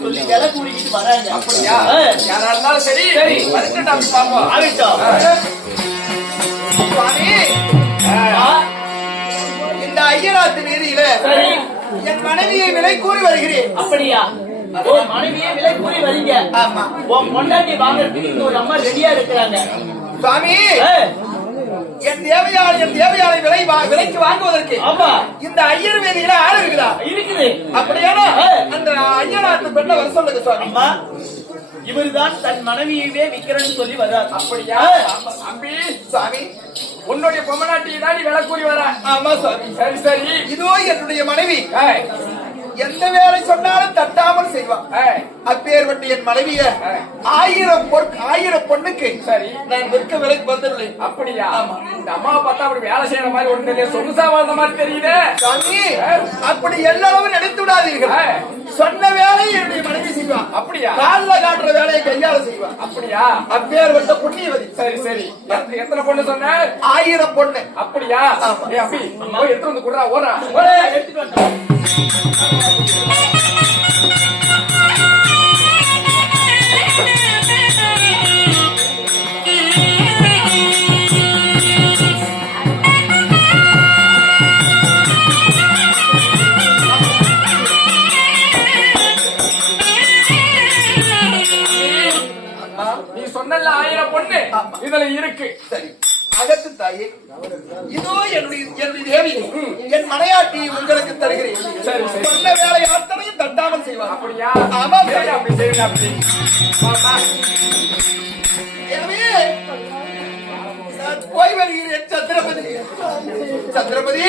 சொல்லி விலை கூறிக்கிட்டு வராங்க. அப்படியா? யாரா இருந்தாலும் சரி அதுக்கிட்ட அப்படி பார்ப்போம். ஆகிட்டோம். சுவாமி, இந்த ஐயராத்து வீதியில என் மனைவியை விலை கூறி வருகிறேன். அப்படியா? உன் மனைவியே விலை கூறி வரீங்க? ஆமா. உன் பொண்டாட்டி வாங்குறதுக்கு இன்னொரு அம்மா ரெடியா இருக்கிறாங்க. சுவாமி, என் தேவையான விலைக்கு வாங்குவதற்கு ஆமா இந்த ஐயர் வேதியில ஆள் இருக்குதா? இருக்குது. அப்படியானா அந்த ஐயராத்து பெண்ணை வர சொல்லுங்க சுவாமி. அம்மா, இவர்தான் தன் மனைவியவே விக்கிறேன்னு சொல்லி வர்றார். அப்படியா? அம்பி சுவாமி, உன்னுடைய பொம்மநாட்டியை தான் நீ விலை கூறி வர? ஆமா சுவாமி. சரி சரி, இதோ என்னுடைய மனைவி எந்த வேலை சொன்னாலும் தட்டாமல் செய்வான். அப்பேற்பட்ட என் மனைவிய 1000 பொண்ணுக்கு சரி நான் விற்க விலைக்கு வந்துள்ளேன். அப்படியா? இந்த அம்மாவை பார்த்தா அப்படி வேலை செய்யற மாதிரி ஒண்ணு தெரியல, சொகுசா வாழ்ந்த மாதிரி தெரியுது சாமி. அப்படி எல்லாரும் நினைத்து விடாதீர்கள். சொன்ன வேலையை என்னுடைய மனைவி செய்வான். அப்படியா? காலில் காட்டுற வேலையை கையால செய்வான். அப்படியா? அப்பேற்பட்ட புண்ணியவதி. சரி சரி, எத்தனை பொண்ணு சொன்ன? 1000 பொண்ணு. அப்படியா? அப்படி எடுத்து வந்து கொடுறா. ஓரா எடுத்துட்டு வந்தோம். நீ சொன்னல 1000 பொண்ணு இதுல இருக்கு. சரி, அகத்து தாயே, இதோ என்னுடைய தேவி என் மனையாட்டி உங்களுக்கு தருகிறேன். சரி சரி, சொன்ன வேலை அத்தனையும் தட்டாமல் செய்வார். அப்படியா? ஆமா. அப்படி செய்யுங்க. அப்படி நான் போய் வருகிறேன். சந்திரபதி சந்திரபதி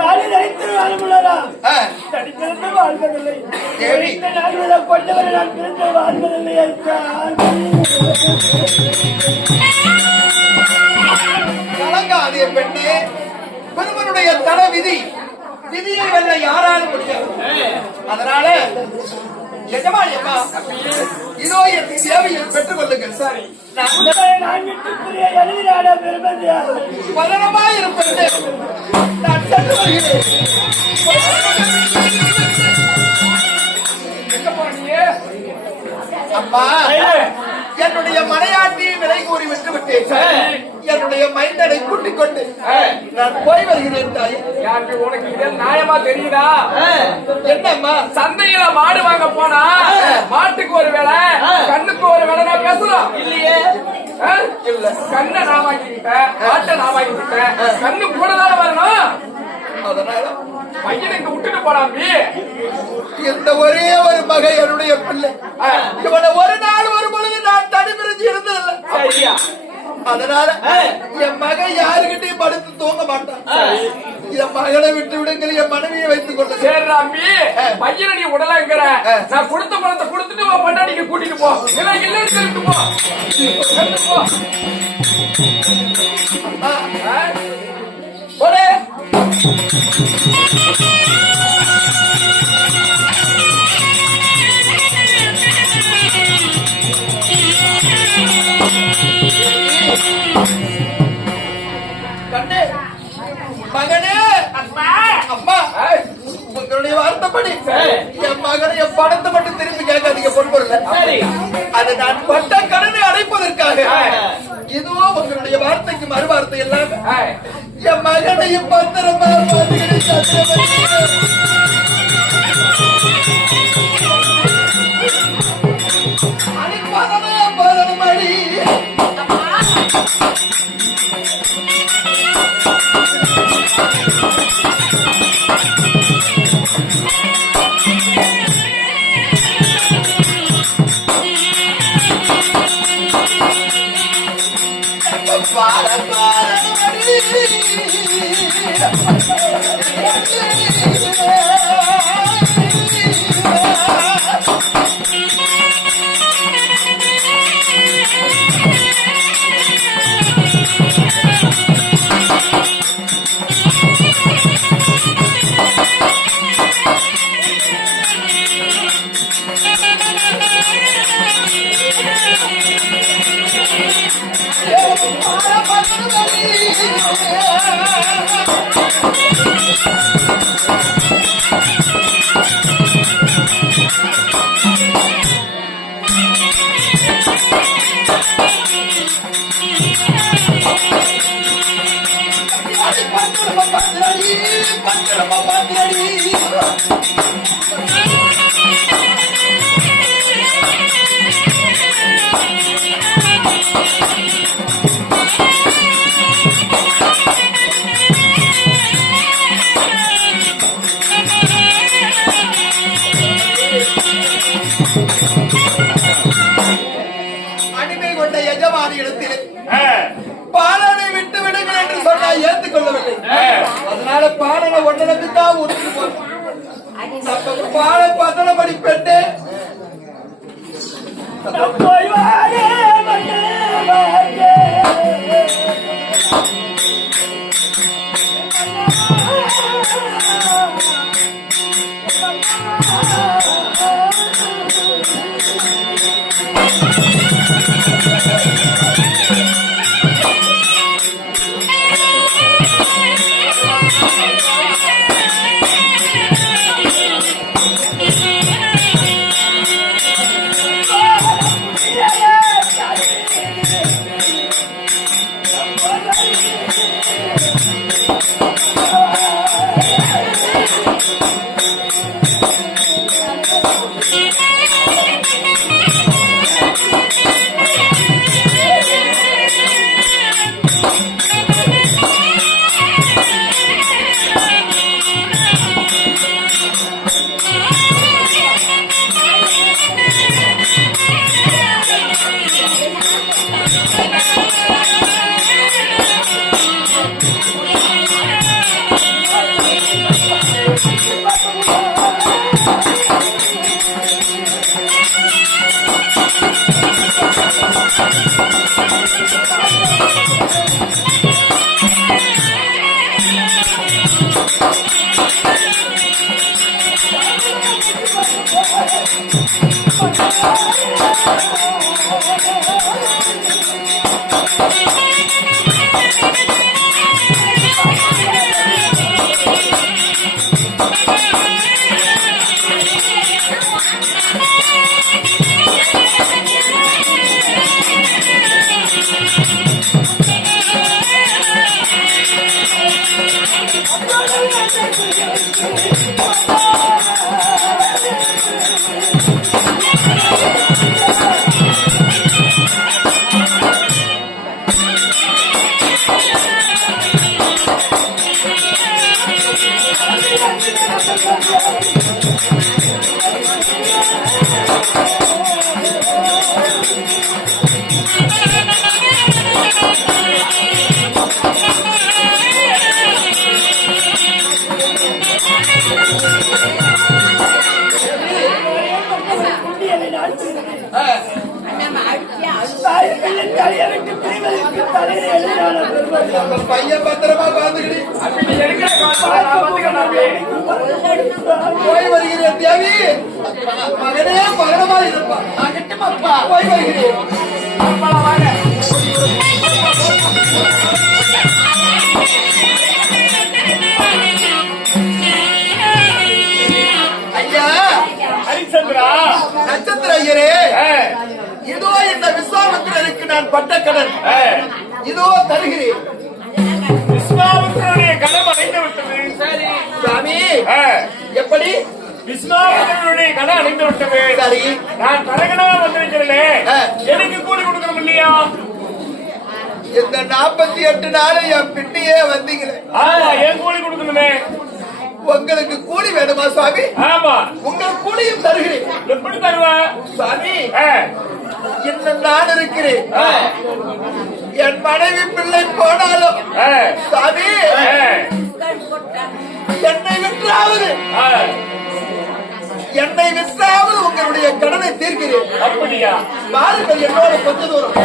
தாலி தரித்து வாழ்முள்ளதா ஆ, தனித்திருந்து வாழ்வதில்லை தேவி. இந்த நாடுகளை கொண்டவரை நான் பிரிந்து வாழ்வதில்லை ஐயா. கலங்காதே பெண்ணே, பெருமனுடைய தல விதி, விதியை வெல்ல யாராலும் முடியாது. அதனால எஜமானி அம்மா, இதோ என் தேவையை பெற்றுக் கொள்ளுங்கள். சரி, நான் விட்டுக்குரிய எழுதினாட பெருமதியா பதனமாய் இருப்பது நான் சென்று வருகிறேன். எங்க போனீங்க? அம்மா, என்னுடைய மனையாட்டியை விலை கூறி விட்டு விட்டேன். என்னுடைய மைந்தனை கூட்டிக் கொண்டு நான் போய் வருகிறேன் தாய். யாருக்கு உனக்கு இது நியாயமா தெரியுதா? என்னம்மா? சந்தையில மாடு வாங்க போனா மாட்டுக்கு ஒரு வேலை, கண்ணுக்கு ஒரு வேலை நான் பேசலாம் இல்லையே. இல்ல, கண்ணை நான் வாங்கிக்கிட்டேன், மாட்டை நான் வாங்கிக்கிட்டேன், கண்ணு கூட தானே வரணும். அதனால பையனுக்கு விட்டுட்டு போடாமி. இந்த ஒரே ஒரு மகன் என்னுடைய பிள்ளை. இவனை ஒரு நாள் ஒரு பொழுது நான் தனி பிரிஞ்சு இருந்ததில்லை. சரியா? அதனால என் மகன் யாருகிட்டையும் படுத்து தூங்க மாட்டான். என் மகனை விட்டு விடுங்கள், என் மனைவியை வைத்துக் கொள்ள. சரி ராம்பி, பையனை நீ உடலாங்கிற, நான் கொடுத்த பணத்தை கொடுத்துட்டு உன் பொண்டாட்டிக்கு கூட்டிட்டு போ. இல்ல இல்லன்னு சொல்லிட்டு போ. சொல்லிட்டு போ. போடே. கண்ணே, மகனே, அம்மா, உங்களுடைய வார்த்தைப்படி என் மகனை என் பணத்தை மட்டும் திரும்பி கேட்காதீங்க. பொன்பொருள் அதை நான் பட்ட கடனை அடைப்பதற்காக இதுவோ உங்களுடைய வார்த்தைக்கு மறுவார்த்தை எல்லாம் என் மகனையும் பத்திரமா மணி அடிமை கொண்ட எஜமானி இடத்திலே பாலனை விட்டு விடுங்கள் என்று சொன்னால் ஏற்றுக்கொள்ளவில்லை. அதனால பாலனை ஒன்னதான் ஊருக்கு போறோம். பாலை பத்தனபடி பெற்று போய் வாரே மன்னே வாரே பையன் பத்திரமா பாத்துக்கிட்டு போய் வருகிறேன் தேவி. மகனே மகனமா இருப்பான். போய் வருகிறேன். ஐயா ஹரிச்சந்திரா, நட்சத்திர ஐயரே, இதோ இந்த விஸ்வாமித்திரனுக்கு நான் பட்ட கடன் இதோ தருகிறேன். விஸ்வாமித்திரனுடைய கணம் அடைந்து விட்டது. சரி சாமி, எப்படி? விஸ்வாமித்திரனுடைய கணம் அடைந்து விட்டது. சரி, நான் தரகனாக வந்திருக்கிறேன். எனக்கு கூலி கொடுக்கணும் இல்லையா? இந்த 48 நாள் என் பின்னையே வந்தீங்களே, ஏன் கூலி கொடுக்கணுமே? உங்களுக்கு கூலி வேணுமா சுவாமி? ஆமா. உங்கள் கூலியும் தருகிறேன். எப்படி தருவ சுவாமி? இன்னும் நான் இருக்கிறேன். என் மனைவி பிள்ளை போனாலும் சுவாமி என்னை விற்றாவது உங்களுடைய கடனை தீர்க்கிறேன். அப்படியா? பாருங்கள், என்னோட கொஞ்ச தூரம்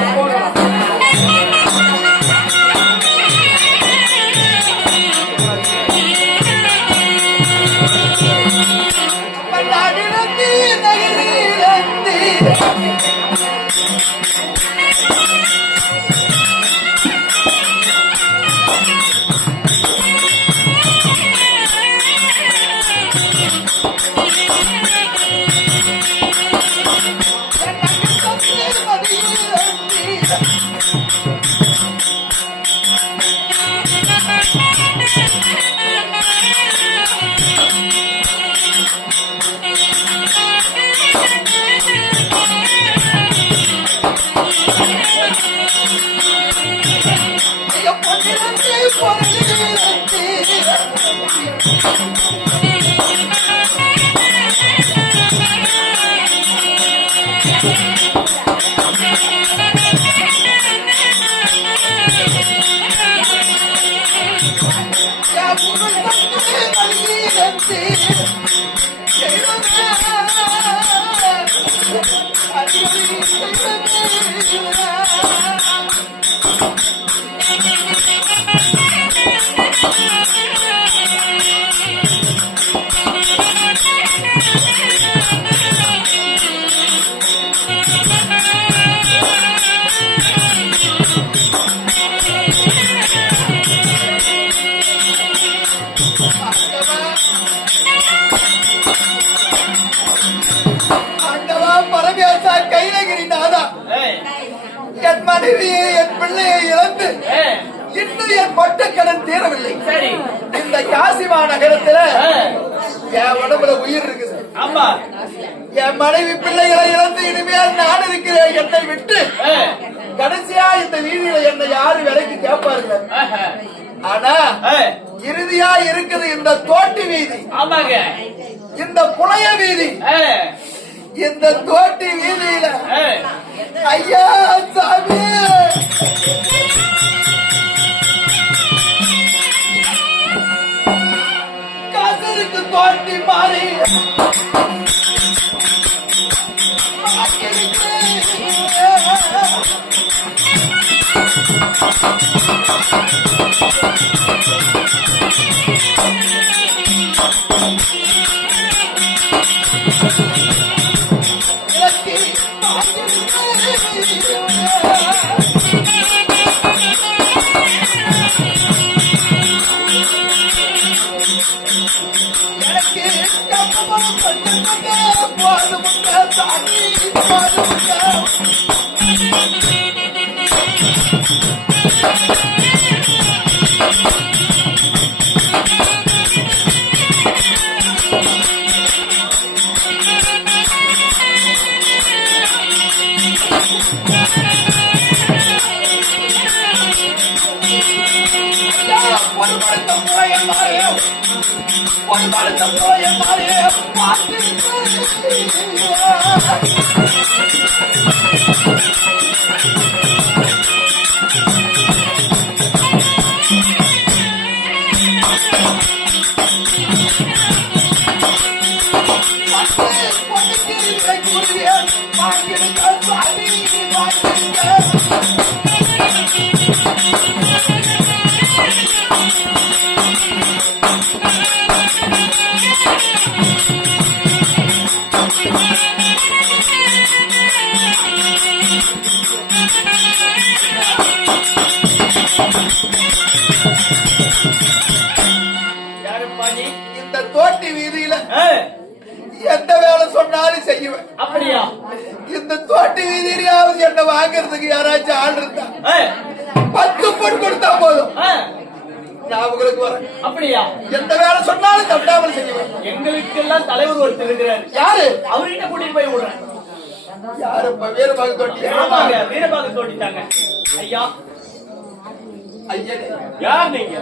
என் பிள்ளையை இழந்து இன்னும் என் பட்டக்கடன் தீரவில்லை. சரி, இந்த காசிமா நகரத்துல என் உடம்புல உயிர் இருக்குது. ஆமா. என் மனைவி பிள்ளைகளை இழந்து இனிமேல் நான் இருக்கிறேன். என்னை விட்டு கடைசியா இந்த வீதியில என்னை யாரு விலைக்கு கேட்பாருங்க. ஆனா இறுதியா இருக்குது இந்த தோட்டி வீதி. ஆமாங்க. இந்த புனைய வீதி. இந்த தோட்டி வீதியில ஐயா சாமி காசு மன்னருக்கு தோண்டி மாறி இந்த தோட்டி வீதியில எந்த வேலை சொன்னாலும் செய்வேன். அப்படியா? இந்த தோட்டி வீதியிலாவது என்ன வாங்குறதுக்கு யாராச்சும் ஆள் இருந்தா 10 பொன் கொடுத்தா போதும், நான் உங்களுக்கு வரேன். அப்படியா? எந்த வேலை சொன்னாலும் தட்டாமல் செய்வேன். எங்களுக்கு எல்லாம் தலைவர் ஒருத்தர் இருக்கிறார். யாரு? அவர்கிட்ட கூட்டிட்டு போய் விடுறேன். யாருப்பா? வீரபாகு தோட்டி. ஆமாங்க, வீரபாகு தோட்டிட்டாங்க. ஐயா, ஐயனே, யார் நீங்க?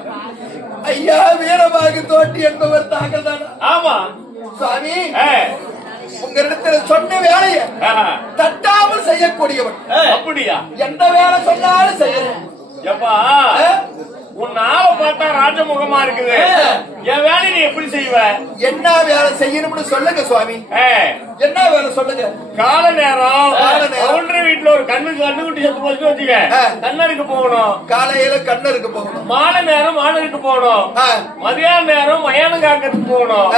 ஐயா வீரபாகு தோட்டி என்பவர் தாங்கள் தானே? ஆமா சுவாமி, உங்க இடத்துல சொன்ன வேலைய தட்டாமல் செய்யக்கூடியவன். அப்படியா? எந்த வேலை சொன்னாலும் செய்யணும். எப்பா உன் ஆள பார்த்தா ராஜமுகமா இருக்குது, என் வேலை நீ எப்படி செய்வ? என்ன வேலை செய்யணும்னு சொல்லுங்க சுவாமி. என்ன வேலை சொல்லுங்க. கால நேரம் ஒன்றரை வீட்டுல ஒரு கண்ணுக்குட்டி செத்து போச்சு வச்சுக்க, கண்ணருக்கு போகணும். காலையில கண்ணருக்கு போகணும். மாலை நேரம் மாணருக்கு போகணும். மதியான நேரம் மயானம் காக்கிறதுக்கு போகணும்.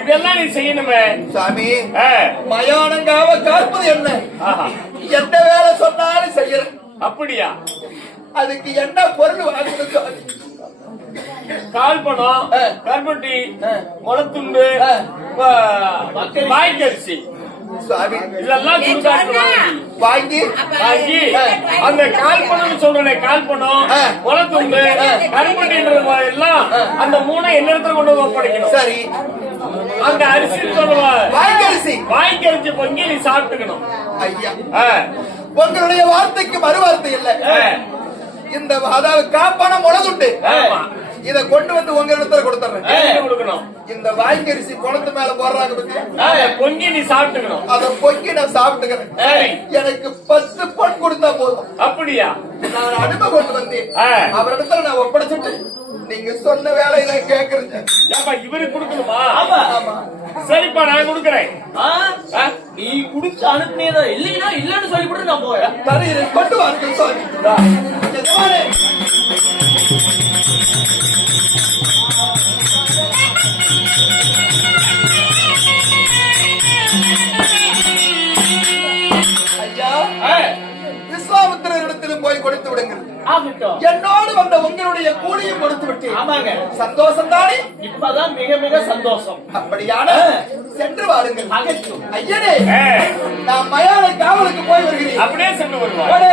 இதெல்லாம் நீ செய்யணுமே சாமி. மயானங்காவ காப்பது என்ன? எந்த வேலை சொன்னாலும் செய்யறேன். அப்படியா? அதுக்கு என்ன பொருள் வாங்கணும் சுவாமி? கால் பணம், கருப்பட்டி, முளத்துண்டு, வாய்க்கரிசி சுவாமி இதெல்லாம் வாங்கி அந்த கால் பணம் சொல்றேன். கால் பணம், முளத்துண்டு, கருப்பட்டின்றது எல்லாம் அந்த மூணை என்ன இடத்துல கொண்டு வந்து ஒப்படைக்கணும். சரி. அந்த அரிசி சொல்லுவா வாய்க்கரிசி. வாய்க்கரிசி பொங்கி நீ சாப்பிட்டுக்கணும். ஐயா, உங்களுடைய வார்த்தைக்கு மறு வார்த்தை இல்ல. இந்த அதாவது காப்பான முளதுண்டு, இத கொண்டு வந்து உங்க இடத்துல கொடுத்துறேன். இந்த வாய்க்கரிசி குளத்து மேல போடுறாங்க பத்தியா, பொங்கி நீ சாப்பிட்டுக்கணும். அத பொங்கி நான் சாப்பிட்டுக்கிறேன். எனக்கு 10 பொன் கொடுத்தா போதும். அப்படியா? நான் அனுப்ப கொண்டு வந்தேன். அவரிடத்துல நான் ஒப்படைச்சிட்டு நீங்க சொன்ன வேலையை நான் கேக்குறேன். இவருக்கு கொடுக்கணுமா? ஆமா. சரிப்பா, நான் கொடுக்குறேன். நீ குடிச்சு அனுப்பினதா இல்லைன்னா இல்லன்னு சொல்லிவிட்டு நான் போறேன். தரீரை கொண்டு வாங்க சுவாமி. ஐயா, விஸ்வாமித்திரரிடத்திலும் போய் கொடுத்து விடுங்கள். என்னோடு வந்த உங்களுடைய கூலியும் கொடுத்து விட்டு. ஆமாங்க. சந்தோஷம் தானே? இப்பதான் மிக மிக சந்தோஷம். அப்படியான சென்று வாருங்கள். அகற்றும். ஐயனே, நான் மயான காவலுக்கு போய் வருகிறேன். அப்படியே சென்று வருவார்.